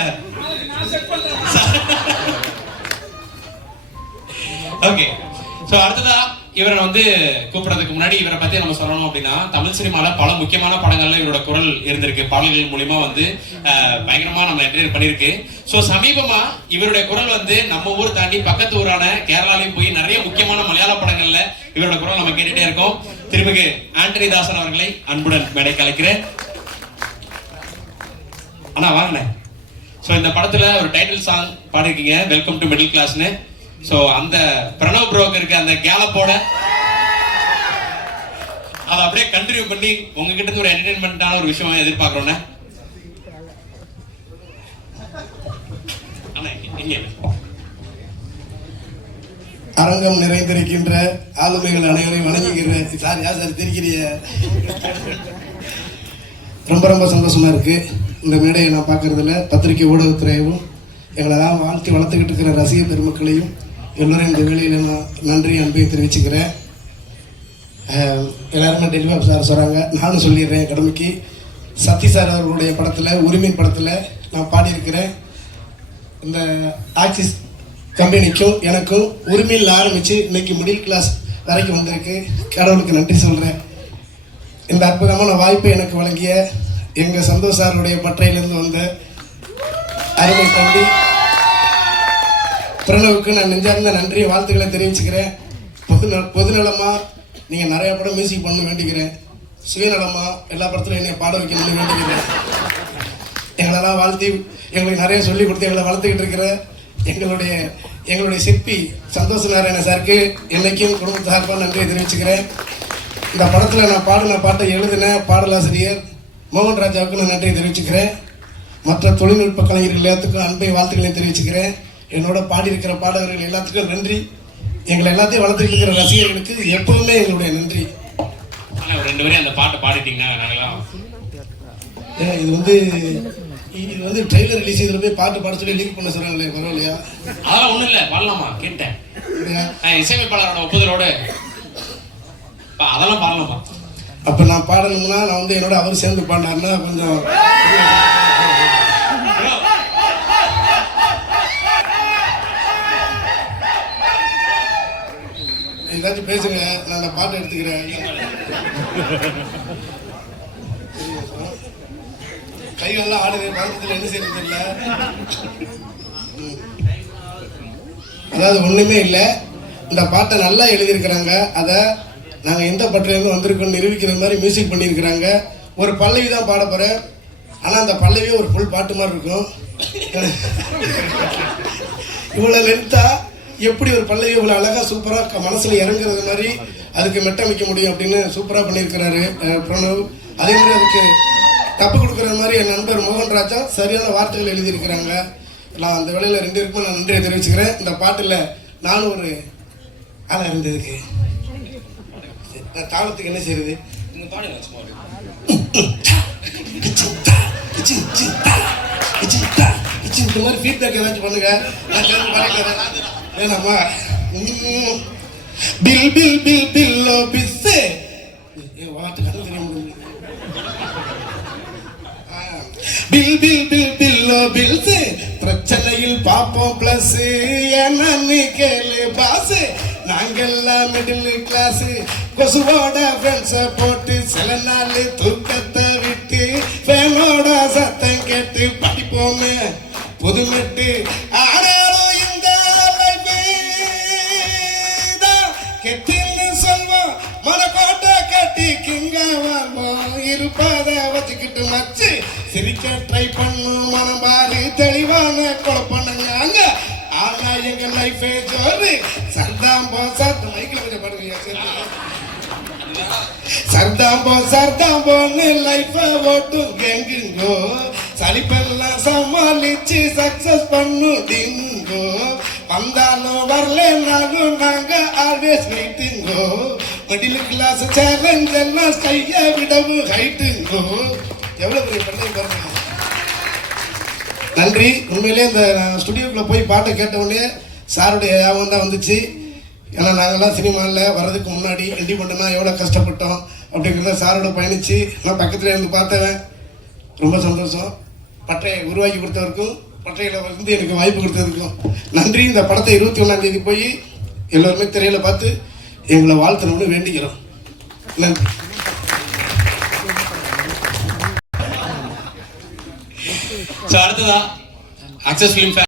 Sir. Okay so அடுத்ததா இவரை வந்து கூப்பிடறதுக்கு முன்னாடி இவரை பத்தி நம்ம சொல்லணும் அப்படின்னா தமிழ் சினிமால பல முக்கியமான படங்கள்ல இவரோட குரல் இருந்திருக்கு. பாடல்கள் மூலியமா வந்து பயங்கரமா நம்ம என்டர்டைன் பண்ணிருக்கு ஸோ சமீபமா இவருடைய குரல் வந்து நம்ம ஊர் தாண்டி பக்கத்து ஊரான கேரளாலையும் போய் நிறைய முக்கியமான மலையாள படங்கள்ல இவரோட குரல் நம்ம கேட்டுட்டே இருக்கோம். திருமிகு ஆண்டனி தாசன் அவர்களை அன்புடன் மேடை கலைக்கிறேன். அண்ணா வாங்கினேன் ஸோ இந்த படத்தில் ஒரு டைட்டில் சாங் பாடிருக்கீங்க வெல்கம் டு மிடில் கிளாஸ்னு ஸோ அந்த பிரணவ் ப்ரோக்கருக்கு அந்த கேலப்போட அதை அப்படியே கண்டினியூ பண்ணி உங்ககிட்ட இருந்து ஒரு என்டர்டைன்மெண்ட்டான ஒரு விஷயம் எதிர்பார்க்குறோண்ணே அரங்கம் நிறைந்திருக்கின்ற ஆளுமைகள் அனைவரையும் வணங்குகிற சார் யார் சார் தெரிக்கிறிய ரொம்ப ரொம்ப சந்தோஷமா இருக்கு. இந்த மேடையை நான் பார்க்கறதுல பத்திரிகை ஊடகத்துறையவும் எங்களெல்லாம் வாழ்த்து வளர்த்துக்கிட்டு இருக்கிற ரசிக பெருமக்களையும் எல்லோரும் இந்த வேலையில் நான் நன்றி அன்பையும் தெரிவிச்சுக்கிறேன். எல்லாருமே டெலிவரி சார் சொல்கிறாங்க நானும் சொல்லிடுறேன் கடமைக்கு. சத்தி சார் அவர்களுடைய படத்தில் உரிமை படத்தில் நான் பாடியிருக்கிறேன். இந்த ஆக்சிஸ் கம்பெனிக்கும் எனக்கும் உரிமையில் ஆரம்பித்து இன்னைக்கு மிடில் கிளாஸ் வரைக்கும் வந்திருக்கு. கடவுளுக்கு நன்றி சொல்கிறேன் இந்த அற்புதமான வாய்ப்பை எனக்கு வழங்கிய எங்கள் சந்தோஷ் சாருடைய பற்றையிலிருந்து வந்த அருமை தம்பி. பிரணவுக்கு நான் நெஞ்சார்ந்த நன்றி வாழ்த்துக்களை தெரிவிச்சுக்கிறேன். பொது பொதுநலமாக நீங்கள் நிறைய படம் மியூசிக் பண்ண வேண்டிக்கிறேன். சுயநலமாக எல்லா படத்துலையும் என்னை பாட வைக்கணும்னு வேண்டிக்கிறேன். எங்களெல்லாம் வாழ்த்தி எங்களுக்கு நிறைய சொல்லி கொடுத்து எங்களை வளர்த்துக்கிட்டு இருக்கிற எங்களுடைய எங்களுடைய சிற்பி சந்தோஷ நாராயண சாருக்கு என்னைக்கும் குடும்ப சார்பாக நன்றியை தெரிவிச்சுக்கிறேன். இந்த படத்தில் நான் பாடின பாட்டை எழுதின பாடலாசிரியர் மோகன் ராஜாவுக்கு நான் நன்றியை தெரிவிச்சுக்கிறேன். மற்ற தொழில்நுட்ப கலைஞர்கள் எல்லாத்துக்கும் அன்பை வாழ்த்துக்களை தெரிவிச்சுக்கிறேன். என்னோட பாடியிருக்கிற பாடகர்கள் எல்லாத்துக்கும் நன்றி. எங்களை எல்லாத்தையும் வளர்த்துக்கிட்டு இருக்கிற ரசிகர்களுக்கு எப்பவுமே எங்களுடைய நன்றி. ரெண்டு பேரும் அந்த பாட்டை பாடிட்டீங்கன்னா நாங்களாம் இது வந்து இது வந்து ட்ரெய்லர் ரிலீஸ் இதில் போய் பாட்டு பாட சொல்லி லீக் பண்ண சொல்கிறாங்களே பரவாயில்லையா அதெல்லாம் ஒண்ணும் இல்ல பாடலாமா? கேட்டேன். இசையமைப்பாளரோட ஒப்புதலோடு. அதெல்லாம் பாடலாமா? அப்போ நான் பாடணும்னா நான் வந்து என்னோட அவர் சேர்ந்து பாடினார்னா கொஞ்சம் ஏதாச்சும் பேசுங்க நான் அந்த பாட்டை எடுத்துக்கிறேன். கைகள்லாம் ஆடுது பதட்டத்தில் என்ன செய்யறது தெரியல. அதாவது ஒண்ணுமே இல்லை. இந்த பாட்டை நல்லா எழுதியிருக்கிறாங்க. அதை நாங்கள் எந்த பட்டிலேருந்து வந்திருக்கோம்னு நிரூபிக்கிற மாதிரி மியூசிக் பண்ணியிருக்கிறாங்க. ஒரு பல்லவி தான் பாட போகிறேன் ஆனால் அந்த பல்லவியே ஒரு ஃபுல் பாட்டு மாதிரி இருக்கும். இவ்வளோ லென்த்தாக எப்படி ஒரு பல்லவி இவ்வளோ அழகாக சூப்பராக மனசில் இறங்குறது மாதிரி அதுக்கு மெட்டமைக்க முடியும் அப்படின்னு சூப்பராக பண்ணியிருக்கிறாரு பிரணவ். அதே மாதிரி அதுக்கு தப்பு கொடுக்குற மாதிரி என் நண்பர் மோகன் ராஜா சரியான வார்த்தைகள் எழுதியிருக்கிறாங்க. நான் அந்த வேலையில் ரெண்டு பேருக்கும் நான் நன்றியை தெரிவிச்சுக்கிறேன். இந்த பாட்டில் நானும் ஒரு ஆளாக இருந்ததுக்கு. தாளத்துக்கு என்ன செய்யுது. இந்த மாதிரி ஃபீட்பேக் ஏதாச்சும் பண்ணுங்க. வேணாமா. பில் பில் பில் பில்லோ பிஸ்ஸு என் வாட்டு கண்ணு தெரிய முடியும் பில் பில் பில் பில்லோ பில்ஸ் பிரச்சனையில் பாப்போம் பிளஸ் என்னன்னு கேளு பாஸ் நாங்கெல்லாம் மிடில் கிளாஸ் கொசுவோட ஃப்ரெண்ட்ஸை போட்டு சில நாள் தூக்கத்தை விட்டு ஃபேனோட சத்தம் கேட்டு படிப்போமே. புதுமெட்டு ஆனாலும் இந்த கெட்டின்னு சொல்வோம் மனக்கோட்டை கட்டி கிங்க வாழ்வோம் இருப்பதை வச்சுக்கிட்டு மச்சு சிரிக்க ட்ரை ஆனா எங்க லைஃபே ஜோரு. சர்தாம்போ சர்த மைக்கில் கொஞ்சம் பாடுங்க சேர்ந்து சர்தாம்போ சர்தாம்போன்னு லைஃப ஓட்டும் கேங்குங்கோ சளிப்பெல்லாம் சமாளிச்சு சக்சஸ் பண்ணும் டிங்கோ வந்தாலும் வரலனாலும் நாங்க ஆல்வேஸ் வெயிட்டுங்கோ மிடில் கிளாஸ் சேலஞ்ச் எல்லாம் கைய விடவும் ஹைட்டுங்கோ எவ்வளவு பெரிய பண்ணி பாருங்க. நன்றி. உண்மையிலே இந்த ஸ்டுடியோக்குள்ளே போய் பாட்டை கேட்டவுடனே சாருடைய ஞாபகம் தான் வந்துச்சு. ஏன்னா நாங்கள்லாம் சினிமாவில் வர்றதுக்கு முன்னாடி இண்டிபெண்டனா எவ்வளோ கஷ்டப்பட்டோம் அப்படிங்கிறத சாரோட பயணித்து நான் பக்கத்தில் இருந்து பார்த்தவன் ரொம்ப சந்தோஷம். பட்டையை உருவாக்கி கொடுத்தவருக்கும் பட்டையில் வந்து எனக்கு வாய்ப்பு கொடுத்ததுக்கும் நன்றி. இந்த படத்தை இருபத்தி ஒன்றாம் தேதி போய் எல்லோருமே திரையில் பார்த்து எங்களை வாழ்த்தணும்னு வேண்டிக்கிறோம். நன்றி. ஸோ அடுத்ததா அக்சஸ் ஃபிலிம்